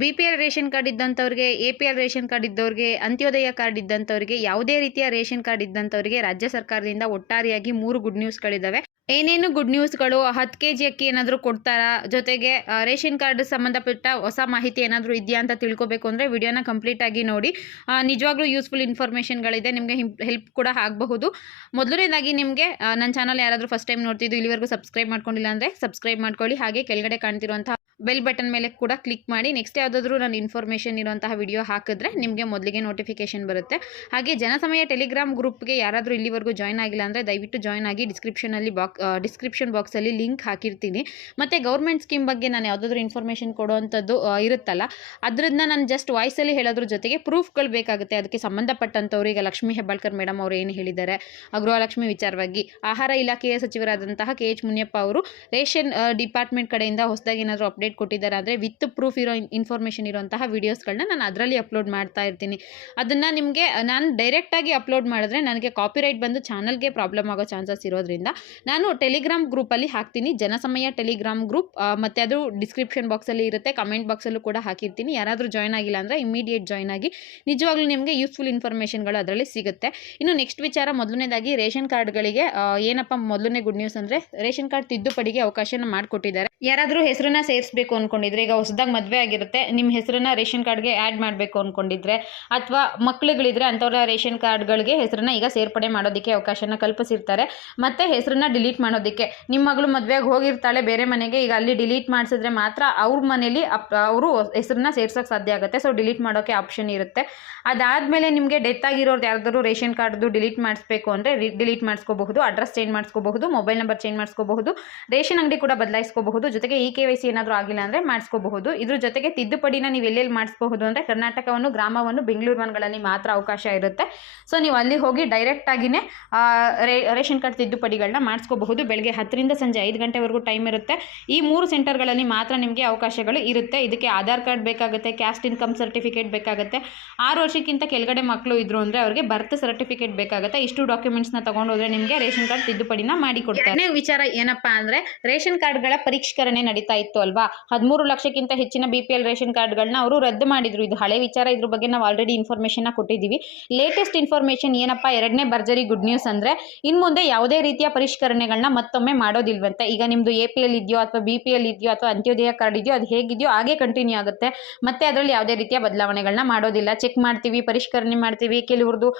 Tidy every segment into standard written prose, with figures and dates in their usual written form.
BPL ration card ಇದ್ದಂಥವ್ರಿಗೆ, APL ration card ಇದ್ದವ್ರಿಗೆ, Antyodaya card ಇದ್ದಂಥವ್ರಿಗೆ, ಯಾವುದೇ ರೀತಿಯ ರೇಷನ್ ಕಾರ್ಡ್ ಇದ್ದಂಥವ್ರಿಗೆ ರಾಜ್ಯ ಸರ್ಕಾರದಿಂದ ಒಟ್ಟಾರೆಯಾಗಿ 3 ಗುಡ್ ನ್ಯೂಸ್ಗಳಿದ್ದಾವೆ. ಏನೇನು ಗುಡ್ ನ್ಯೂಸ್ಗಳು? 10 ಕೆಜಿ ಅಕ್ಕಿ ಏನಾದರೂ ಕೊಡ್ತಾರಾ? ಜೊತೆಗೆ ರೇಷನ್ ಕಾರ್ಡ್ ಸಂಬಂಧಪಟ್ಟ ಹೊಸ ಮಾಹಿತಿ ಏನಾದರೂ ಇದೆಯಾ ಅಂತ ತಿಳ್ಕೊಬೇಕು ಅಂದರೆ ವಿಡಿಯೋನ ಕಂಪ್ಲೀಟ್ ಆಗಿ ನೋಡಿ. ನಿಜವಾಗ್ಲೂ ಯೂಸ್ಫುಲ್ ಇನ್ಫಾರ್ಮೇಷನ್ಗಳಿದೆ, ನಿಮಗೆ ಹೆಲ್ಪ್ ಕೂಡ ಆಗಬಹುದು. ಮೊದಲನೇದಾಗಿ ನಿಮಗೆ ನನ್ನ ಚಾನಲ್ ಯಾರಾದರೂ ಫಸ್ಟ್ ಟೈಮ್ ನೋಡ್ತಿದ್ದು ಇಲ್ಲಿವರೆಗೂ ಸಬ್ಸ್ಕ್ರೈಬ್ ಮಾಡ್ಕೊಂಡಿಲ್ಲ ಅಂದರೆ ಸಬ್ಸ್ಕ್ರೈಬ್ ಮಾಡ್ಕೊಳ್ಳಿ. ಹಾಗೆ ಕೆಳಗಡೆ ಕಾಣ್ತಿರುವಂತಹ ಬೆಲ್ ಬಟನ್ ಮೇಲೆ ಕೂಡ ಕ್ಲಿಕ್ ಮಾಡಿ. ನೆಕ್ಸ್ಟ್ ಯಾವುದಾದ್ರೂ ನಾನು ಇನ್ಫಾರ್ಮೇಷನ್ ಇರುವಂತಹ ವಿಡಿಯೋ ಹಾಕಿದ್ರೆ ನಿಮಗೆ ಮೊದಲಿಗೆ ನೋಟಿಫಿಕೇಶನ್ ಬರುತ್ತೆ. ಹಾಗೆ ಜನಸಮಯ ಟೆಲಿಗ್ರಾಮ್ ಗ್ರೂಪ್ಗೆ ಯಾರಾದರೂ ಇಲ್ಲಿವರೆಗೂ ಜಾಯ್ನ್ ಆಗಿಲ್ಲ ಅಂದರೆ ದಯವಿಟ್ಟು ಜಾಯ್ನ್ ಆಗಿ. ಡಿಸ್ಕ್ರಿಪ್ಷನ್ ಬಾಕ್ಸಲ್ಲಿ ಲಿಂಕ್ ಹಾಕಿರ್ತೀನಿ. ಮತ್ತು ಗೌರ್ಮೆಂಟ್ ಸ್ಕೀಮ್ ಬಗ್ಗೆ ನಾನು ಯಾವುದಾದ್ರೂ ಇನ್ಫಾರ್ಮೇಷನ್ ಕೊಡುವಂಥದ್ದು ಇರುತ್ತಲ್ಲ, ಅದರಿಂದ ನಾನು ಜಸ್ಟ್ ವಾಯ್ಸಲ್ಲಿ ಹೇಳೋದ್ರ ಜೊತೆಗೆ ಪ್ರೂಫ್ಗಳು ಬೇಕಾಗುತ್ತೆ. ಅದಕ್ಕೆ ಸಂಬಂಧಪಟ್ಟಂಥವ್ರು ಈಗ ಲಕ್ಷ್ಮೀ ಹೆಬ್ಬಾಳ್ಕರ್ ಮೇಡಮ್ ಅವರು ಏನು ಹೇಳಿದ್ದಾರೆ ಗೃಹಲಕ್ಷ್ಮಿ ವಿಚಾರವಾಗಿ, ಆಹಾರ ಇಲಾಖೆಯ ಸಚಿವರಾದಂತಹ KH ಮುನಿಯಪ್ಪ ಅವರು ರೇಷನ್ ಡಿಪಾರ್ಟ್ಮೆಂಟ್ ಕಡೆಯಿಂದ ಹೊಸದಾಗಿ ಏನಾದರೂ ಅಪ್ಡೇಟ್ ಕೊಟ್ಟಿದ್ದಾರೆ ಅಂದರೆ ವಿತ್ ಪ್ರೂಫ್ ಇರೋ ಇನ್ಫಾರ್ಮೇಷನ್ ಇರುವಂತಹ ವೀಡಿಯೋಸ್ಗಳನ್ನ ನಾನು ಅದರಲ್ಲಿ ಅಪ್ಲೋಡ್ ಮಾಡ್ತಾ ಇರ್ತೀನಿ. ಅದನ್ನು ನಿಮಗೆ ನಾನು ಡೈರೆಕ್ಟಾಗಿ ಅಪ್ಲೋಡ್ ಮಾಡಿದ್ರೆ ನನಗೆ ಕಾಪಿರೈಟ್ ಬಂದು ಚಾನಲ್ಗೆ ಪ್ರಾಬ್ಲಮ್ ಆಗೋ ಚಾನ್ಸಸ್ ಇರೋದ್ರಿಂದ ನಾನು ಟೆಲಿಗ್ರಾಮ್ ಗ್ರೂಪಲ್ಲಿ ಹಾಕ್ತೀನಿ. ಜನಸಮಯ ಟೆಲಿಗ್ರಾಮ್ ಗ್ರೂಪ್, ಮತ್ತು ಅದು ಡಿಸ್ಕ್ರಿಪ್ಷನ್ ಬಾಕ್ಸಲ್ಲಿ ಇರುತ್ತೆ, ಕಮೆಂಟ್ ಬಾಕ್ಸಲ್ಲೂ ಕೂಡ ಹಾಕಿರ್ತೀನಿ. ಯಾರಾದರೂ ಜಾಯ್ನ್ ಆಗಿಲ್ಲ ಅಂದರೆ ಇಮಿಡಿಯೇಟ್ ಜಾಯ್ನ್ ಆಗಿ. ನಿಜವಾಗ್ಲೂ ನಿಮಗೆ ಯೂಸ್ಫುಲ್ ಇನ್ಫಾರ್ಮೇಷನ್ಗಳು ಅದರಲ್ಲಿ ಸಿಗುತ್ತೆ. ಇನ್ನು ನೆಕ್ಸ್ಟ್ ವಿಚಾರ, ಮೊದಲನೇದಾಗಿ ರೇಷನ್ ಕಾರ್ಡ್ಗಳಿಗೆ ಏನಪ್ಪ ಮೊದಲನೇ ಗುಡ್ ನ್ಯೂಸ್ ಅಂದರೆ ರೇಷನ್ ಕಾರ್ಡ್ ತಿದ್ದುಪಡಿಗೆ ಅವಕಾಶನ ಮಾಡಿಕೊಟ್ಟಿದ್ದಾರೆ. ಯಾರಾದರೂ ಹೆಸರನ್ನ ಸೇರಿಸಬೇಕು ಅಂದ್ಕೊಂಡಿದ್ರೆ, ಈಗ ಹೊಸದಾಗಿ ಮದುವೆ ಆಗಿರುತ್ತೆ, ನಿಮ್ಮ ಹೆಸರನ್ನ ರೇಷನ್ ಕಾರ್ಡ್ಗೆ ಆ್ಯಡ್ ಮಾಡಬೇಕು ಅಂದ್ಕೊಂಡಿದ್ರೆ, ಅಥವಾ ಮಕ್ಕಳುಗಳಿದ್ರೆ ಅಂಥವ್ರ ರೇಷನ್ ಕಾರ್ಡ್ಗಳಿಗೆ ಹೆಸರನ್ನ ಈಗ ಸೇರ್ಪಡೆ ಮಾಡೋದಕ್ಕೆ ಅವಕಾಶನ ಕಲ್ಪಿಸಿರ್ತಾರೆ. ಮತ್ತು ಹೆಸರನ್ನ ಡಿಲೀಟ್ ಮಾಡೋದಕ್ಕೆ, ನಿಮ್ಮ ಮಗಳು ಮದುವೆಗೆ ಹೋಗಿರ್ತಾಳೆ ಬೇರೆ ಮನೆಗೆ, ಈಗ ಅಲ್ಲಿ ಡಿಲೀಟ್ ಮಾಡಿಸಿದ್ರೆ ಮಾತ್ರ ಅವ್ರ ಮನೇಲಿ ಅವರು ಹೆಸರನ್ನ ಸೇರ್ಸೋಕ್ಕೆ ಸಾಧ್ಯ ಆಗುತ್ತೆ. ಸೊ ಡಿಲೀಟ್ ಮಾಡೋಕ್ಕೆ ಆಪ್ಷನ್ ಇರುತ್ತೆ. ಅದಾದಮೇಲೆ ನಿಮಗೆ ಡೆತ್ ಆಗಿರೋದು ಯಾರ್ದಾದ್ರು ರೇಷನ್ ಕಾರ್ಡ್ದು ಡಿಲೀಟ್ ಮಾಡಿಸ್ಬೇಕು ಅಂದರೆ ಡಿಲೀಟ್ ಮಾಡಿಸ್ಕೋಬಹುದು, ಅಡ್ರೆಸ್ ಚೇಂಜ್ ಮಾಡಿಸ್ಕೋಬಹುದು, ಮೊಬೈಲ್ ನಂಬರ್ ಚೇಂಜ್ ಮಾಡಿಸ್ಕೋಬಹುದು, ರೇಷನ್ ಅಂಗಡಿ ಕೂಡ ಬದಲಾಯಿಸ್ಕೋಬಹುದು. ಜೊತೆಗೆ KYC ಏನಾದರೂ ಆಗಿಲ್ಲ ಅಂದರೆ ಮಾಡಿಸ್ಕೋಬಹುದು. ಇದ್ರ ಜೊತೆಗೆ ತಿದ್ದುಪಡಿನ ನೀವು ಎಲ್ಲೆಲ್ಲಿ ಮಾಡಿಸ್ಬಹುದು ಅಂದರೆ ಕರ್ನಾಟಕವನ್ನು, ಗ್ರಾಮವನ್ನು, ಬೆಂಗಳೂರು ಮನೆಗಳಲ್ಲಿ ಮಾತ್ರ ಅವಕಾಶ ಇರುತ್ತೆ. ಸೊ ನೀವು ಅಲ್ಲಿ ಹೋಗಿ ಡೈರೆಕ್ಟಾಗಿಯೇ ರೇಷನ್ ಕಾರ್ಡ್ ತಿದ್ದುಪಡಿಗಳನ್ನ ಮಾಡಿಸ್ಕೋಬಹುದು. ಬೆಳಗ್ಗೆ 10ರಿಂದ ಸಂಜೆ 5 ಗಂಟೆವರೆಗೂ ಟೈಮ್ ಇರುತ್ತೆ. ಈ 3 ಸೆಂಟರ್ಗಳಲ್ಲಿ ಮಾತ್ರ ನಿಮಗೆ ಅವಕಾಶಗಳು ಇರುತ್ತೆ. ಇದಕ್ಕೆ ಆಧಾರ್ ಕಾರ್ಡ್ ಬೇಕಾಗುತ್ತೆ, ಕ್ಯಾಸ್ಟ್ ಇನ್ಕಮ್ ಸರ್ಟಿಫಿಕೇಟ್ ಬೇಕಾಗುತ್ತೆ, 6 ವರ್ಷಕ್ಕಿಂತ ಕೆಳಗಡೆ ಮಕ್ಕಳು ಇದ್ರು ಅಂದರೆ ಅವರಿಗೆ ಬರ್ತ್ ಸರ್ಟಿಫಿಕೇಟ್ ಬೇಕಾಗುತ್ತೆ. ಇಷ್ಟು ಡಾಕ್ಯುಮೆಂಟ್ಸ್ನ ತೊಗೊಂಡೋದ್ರೆ ನಿಮಗೆ ರೇಷನ್ ಕಾರ್ಡ್ ತಿದ್ದುಪಡಿನ ಮಾಡಿಕೊಡ್ತಾರೆ. ವಿಚಾರ ಏನಪ್ಪಾ ಅಂದರೆ ರೇಷನ್ ಕಾರ್ಡ್ಗಳ ಪರಿಷ್ಕರಣೆ ನಡೀತಾ ಇತ್ತು ಅಲ್ವಾ, 13 ಲಕ್ಷಕ್ಕಿಂತ ಹೆಚ್ಚಿನ BPL ರೇಷನ್ ಕಾರ್ಡ್ಗಳನ್ನ ಅವರು ರದ್ದು ಮಾಡಿದ್ರು. ಇದು ಹಳೆ ವಿಚಾರ, ಇದ್ರ ಬಗ್ಗೆ ನಾವು ಆಲ್ರೆಡಿ ಇನ್ಫಾರ್ಮೇಷನ್ನ ಕೊಟ್ಟಿದ್ದೀವಿ. ಲೇಟೆಸ್ಟ್ ಇನ್ಫಾರ್ಮೇಷನ್ ಏನಪ್ಪ, 2ನೇ ಭರ್ಜರಿ ಗುಡ್ ನ್ಯೂಸ್ ಅಂದರೆ ಇನ್ನು ಮುಂದೆ ಯಾವುದೇ ರೀತಿಯ ಪರಿಷ್ಕರಣೆಗಳನ್ನ ಮತ್ತೊಮ್ಮೆ ಮಾಡೋದಿಲ್ವಂತೆ. ಈಗ ನಿಮ್ಮದು APL ಇದೆಯೋ ಅಥವಾ BPL ಇದೆಯೋ ಅಥವಾ ಅಂತ್ಯೋದಯ ಕಾರ್ಡ್ ಇದೆಯೋ ಅದು ಹೇಗಿದೆಯೋ ಹಾಗೆ ಕಂಟಿನ್ಯೂ ಆಗುತ್ತೆ. ಮತ್ತೆ ಅದರಲ್ಲಿ ಯಾವುದೇ ರೀತಿಯ ಬದಲಾವಣೆಗಳನ್ನ ಮಾಡೋದಿಲ್ಲ. ಚೆಕ್ ಮಾಡ್ತೀವಿ, ಪರಿಷ್ಕರಣೆ ಮಾಡ್ತೀವಿ. ಕೆಲವ್ರದ್ದು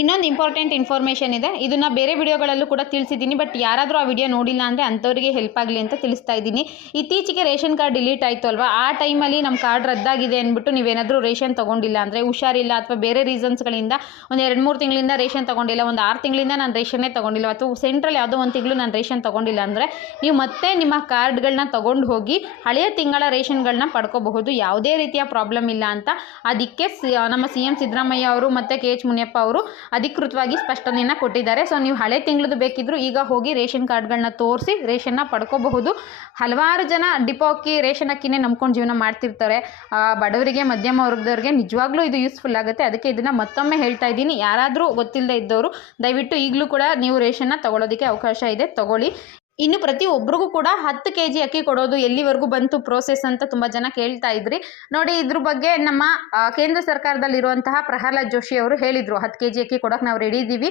ಇನ್ನೊಂದು ಇಂಪಾರ್ಟೆಂಟ್ ಇನ್ಫಾರ್ಮೇಷನ್ ಇದೆ, ಇದನ್ನು ಬೇರೆ ವಿಡಿಯೋಗಳಲ್ಲೂ ಕೂಡ ತಿಳಿಸಿದ್ದೀನಿ. ಬಟ್ ಯಾರಾದರೂ ಆ ವಿಡಿಯೋ ನೋಡಿಲ್ಲ ಅಂದರೆ ಅಂಥವರಿಗೆ ಹೆಲ್ಪ್ ಆಗಲಿ ಅಂತ ತಿಳಿಸ್ತಾ ಇದ್ದೀನಿ. ಇತ್ತೀಚೆಗೆ ರೇಷನ್ ಕಾರ್ಡ್ ಡಿಲೀಟ್ ಆಯಿತು ಅಲ್ವಾ, ಆ ಟೈಮಲ್ಲಿ ನಮ್ಮ ಕಾರ್ಡ್ ರದ್ದಾಗಿದೆ ಅಂದ್ಬಿಟ್ಟು ನೀವೇನಾದರೂ ರೇಷನ್ ತೊಗೊಂಡಿಲ್ಲ ಅಂದರೆ, ಹುಷಾರಿಲ್ಲ ಅಥವಾ ಬೇರೆ ರೀಸನ್ಸ್ಗಳಿಂದ ಒಂದು 2-3 ತಿಂಗಳಿಂದ ರೇಷನ್ ತೊಗೊಂಡಿಲ್ಲ, ಒಂದು 6 ತಿಂಗಳಿಂದ ನಾನು ರೇಷನ್ನೇ ತೊಗೊಂಡಿಲ್ಲ, ಅಥವಾ ಸೆಂಟ್ರಲ್ ಯಾವುದೋ ಒಂದು ತಿಂಗಳು ನಾನು ರೇಷನ್ ತೊಗೊಂಡಿಲ್ಲ ಅಂದರೆ ನೀವು ಮತ್ತೆ ನಿಮ್ಮ ಕಾರ್ಡ್ಗಳನ್ನ ತೊಗೊಂಡು ಹೋಗಿ ಹಳೆಯ ತಿಂಗಳ ರೇಷನ್ಗಳನ್ನ ಪಡ್ಕೋಬಹುದು. ಯಾವುದೇ ರೀತಿಯ ಪ್ರಾಬ್ಲಮ್ ಇಲ್ಲ ಅಂತ ಅದಕ್ಕೆ ನಮ್ಮ CM ಸಿದ್ದರಾಮಯ್ಯ ಅವರು ಮತ್ತು KH ಮುನಿಯಪ್ಪ ಅವರು ಅಧಿಕೃತವಾಗಿ ಸ್ಪಷ್ಟನೆಯನ್ನು ಕೊಟ್ಟಿದ್ದಾರೆ. ಸೊ ನೀವು ಹಳೆ ತಿಂಗಳದ್ದು ಬೇಕಿದ್ರು ಈಗ ಹೋಗಿ ರೇಷನ್ ಕಾರ್ಡ್ಗಳನ್ನ ತೋರಿಸಿ ರೇಷನ್ನ ಪಡ್ಕೋಬಹುದು. ಹಲವಾರು ಜನ ಡಿಪೋ ಅಕ್ಕಿ, ರೇಷನ್ ಅಕ್ಕಿನೇ ನಂಬ್ಕೊಂಡು ಜೀವನ ಮಾಡ್ತಿರ್ತಾರೆ. ಬಡವರಿಗೆ, ಮಧ್ಯಮ ವರ್ಗದವ್ರಿಗೆ ನಿಜವಾಗ್ಲೂ ಇದು ಯೂಸ್ಫುಲ್ ಆಗುತ್ತೆ. ಅದಕ್ಕೆ ಇದನ್ನು ಮತ್ತೊಮ್ಮೆ ಹೇಳ್ತಾ ಇದ್ದೀನಿ. ಯಾರಾದರೂ ಗೊತ್ತಿಲ್ಲದೆ ಇದ್ದವರು ದಯವಿಟ್ಟು ಈಗಲೂ ಕೂಡ ನೀವು ರೇಷನ್ನ ತಗೊಳ್ಳೋದಕ್ಕೆ ಅವಕಾಶ ಇದೆ, ತಗೊಳ್ಳಿ. ಇನ್ನು ಪ್ರತಿಯೊಬ್ಬರಿಗೂ ಕೂಡ 10 kg ಅಕ್ಕಿ ಕೊಡೋದು ಎಲ್ಲಿವರೆಗೂ ಬಂತು ಪ್ರೋಸೆಸ್ ಅಂತ ತುಂಬ ಜನ ಕೇಳ್ತಾ ಇದ್ರಿ. ನೋಡಿ, ಇದ್ರ ಬಗ್ಗೆ ನಮ್ಮ ಕೇಂದ್ರ ಸರ್ಕಾರದಲ್ಲಿರುವಂತಹ ಪ್ರಹ್ಲಾದ್ ಜೋಶಿ ಅವರು ಹೇಳಿದರು, 10 kg ಅಕ್ಕಿ ಕೊಡೋಕೆ ನಾವು ರೆಡಿ ಇದ್ದೀವಿ,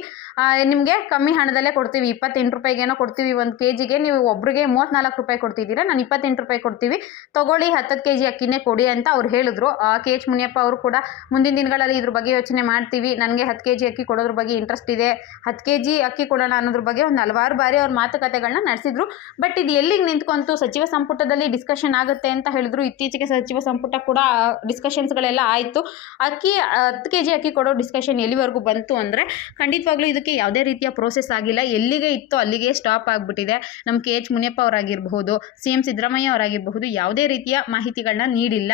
ನಿಮಗೆ ಕಮ್ಮಿ ಹಣದಲ್ಲೇ ಕೊಡ್ತೀವಿ, 28 ರೂಪಾಯಿಗೇನೋ ಕೊಡ್ತೀವಿ 1 kgಗೆ. ನೀವು ಒಬ್ರಿಗೆ 34 ರೂಪಾಯಿ ಕೊಡ್ತಿದ್ದೀರಾ, ನಾನು 28 ರೂಪಾಯಿ ಕೊಡ್ತೀವಿ, ತೊಗೊಳ್ಳಿ 10 kg ಅಕ್ಕಿನೇ ಕೊಡಿ ಅಂತ ಅವ್ರು ಹೇಳಿದ್ರು. KH ಮುನಿಯಪ್ಪ ಅವರು ಕೂಡ ಮುಂದಿನ ದಿನಗಳಲ್ಲಿ ಇದ್ರ ಬಗ್ಗೆ ಯೋಚನೆ ಮಾಡ್ತೀವಿ, ನನಗೆ 10 kg ಅಕ್ಕಿ ಕೊಡೋದ್ರ ಬಗ್ಗೆ ಇಂಟ್ರೆಸ್ಟ್ ಇದೆ, 10 kg ಅಕ್ಕಿ ಕೊಡೋಣ ಅನ್ನೋದ್ರ ಬಗ್ಗೆ ಒಂದು ಹಲವಾರು ಬಾರಿ ಅವ್ರ ಮಾತುಕತೆಗಳನ್ನ ನಡೆಸಿದ್ರು. ಬಟ್ ಇದು ಎಲ್ಲಿಗೆ ನಿಂತ್ಕೊಂತು, ಸಚಿವ ಸಂಪುಟದಲ್ಲಿ ಡಿಸ್ಕಷನ್ ಆಗುತ್ತೆ ಅಂತ ಹೇಳಿದ್ರು. ಇತ್ತೀಚೆಗೆ ಸಚಿವ ಸಂಪುಟ ಕೂಡ ಡಿಸ್ಕಷನ್ಸ್ಗಳೆಲ್ಲ ಆಯಿತು. ಅಕ್ಕಿ 10 kg ಅಕ್ಕಿ ಕೊಡೋ ಡಿಸ್ಕಷನ್ ಎಲ್ಲಿವರೆಗೂ ಬಂತು ಅಂದರೆ ಖಂಡಿತವಾಗ್ಲೂ ಇದಕ್ಕೆ ಯಾವುದೇ ರೀತಿಯ ಪ್ರೋಸೆಸ್ ಆಗಿಲ್ಲ, ಎಲ್ಲಿಗೆ ಇತ್ತು ಅಲ್ಲಿಗೆ ಸ್ಟಾಪ್ ಆಗಿಬಿಟ್ಟಿದೆ. ನಮ್ಮ KH ಮುನಿಯಪ್ಪ ಅವರಾಗಿರಬಹುದು, CM ಸಿದ್ದರಾಮಯ್ಯ ಅವರಾಗಿರಬಹುದು, ಯಾವುದೇ ರೀತಿಯ ಮಾಹಿತಿಗಳನ್ನ ನೀಡಿಲ್ಲ.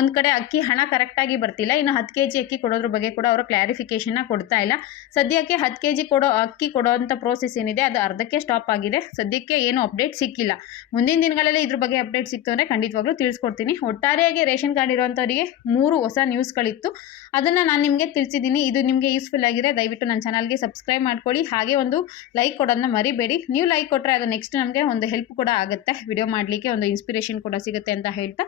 ಒಂದು ಕಡೆ ಅಕ್ಕಿ ಹಣ ಕರೆಕ್ಟಾಗಿ ಬರ್ತಿಲ್ಲ, ಇನ್ನು 10 kg ಅಕ್ಕಿ ಕೊಡೋದ್ರ ಬಗ್ಗೆ ಕೂಡ ಅವರು ಕ್ಲಾರಿಫಿಕೇಶನ್ನ ಕೊಡ್ತಾ ಇಲ್ಲ. ಸದ್ಯಕ್ಕೆ 10 kg ಅಕ್ಕಿ ಕೊಡೋವಂಥ ಪ್ರೋಸೆಸ್ ಏನಿದೆ ಅದು ಅರ್ಧಕ್ಕೆ ಸ್ಟಾಪ್ ಆಗಿದೆ. ಸದ್ಯಕ್ಕೆ ಏನು ಅಪ್ಡೇಟ್ ಸಿಕ್ಕಿಲ್ಲ. ಮುಂದಿನ ದಿನಗಳಲ್ಲಿ ಇದ್ರ ಬಗ್ಗೆ ಅಪ್ಡೇಟ್ ಸಿಕ್ತು ಅಂದರೆ ಖಂಡಿತವಾಗ್ಲೂ ತಿಳಿಸ್ಕೊಡ್ತೀನಿ. ಒಟ್ಟಾರೆಯಾಗಿ ರೇಷನ್ ಕಾರ್ಡ್ ಇರುವಂಥವರಿಗೆ 3 ಹೊಸ ನ್ಯೂಸ್ಗಳಿತ್ತು, ಅದನ್ನು ನಾನು ನಿಮಗೆ ತಿಳಿಸಿದ್ದೀನಿ. ಇದು ನಿಮಗೆ ಯೂಸ್ಫುಲ್ ಆಗಿದೆ, ದಯವಿಟ್ಟು ನನ್ನ ಚಾನಲ್ಗೆ ಸಬ್ಸ್ಕ್ರೈಬ್ ಮಾಡ್ಕೊಳ್ಳಿ. ಹಾಗೆ ಒಂದು ಲೈಕ್ ಕೊಡೋದನ್ನ ಮರಿಬೇಡಿ. ನೀವು ಲೈಕ್ ಕೊಟ್ಟರೆ ಅದು ನೆಕ್ಸ್ಟ್ ನಮಗೆ ಒಂದು ಹೆಲ್ಪ್ ಕೂಡ ಆಗುತ್ತೆ, ವಿಡಿಯೋ ಮಾಡಲಿಕ್ಕೆ ಒಂದು ಇನ್ಸ್ಪಿರೇಷನ್ ಕೂಡ ಸಿಗುತ್ತೆ ಅಂತ ಹೇಳ್ತಾ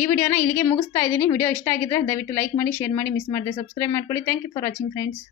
ಈ ವಿಡಿಯೋನ ಇಲ್ಲಿಗೆ ಮುಗಿಸ್ತಾ ಇದ್ದೀನಿ. ವಿಡಿಯೋ ಇಷ್ಟ ಆಗಿದ್ರೆ ದಯವಿಟ್ಟು ಲೈಕ್ ಮಾಡಿ, ಶೇರ್ ಮಾಡಿ, ಮಿಸ್ ಮಾಡದೆ ಸಬ್ಸ್ಕ್ರೈಬ್ ಮಾಡ್ಕೊಳ್ಳಿ. Thank you for watching friends.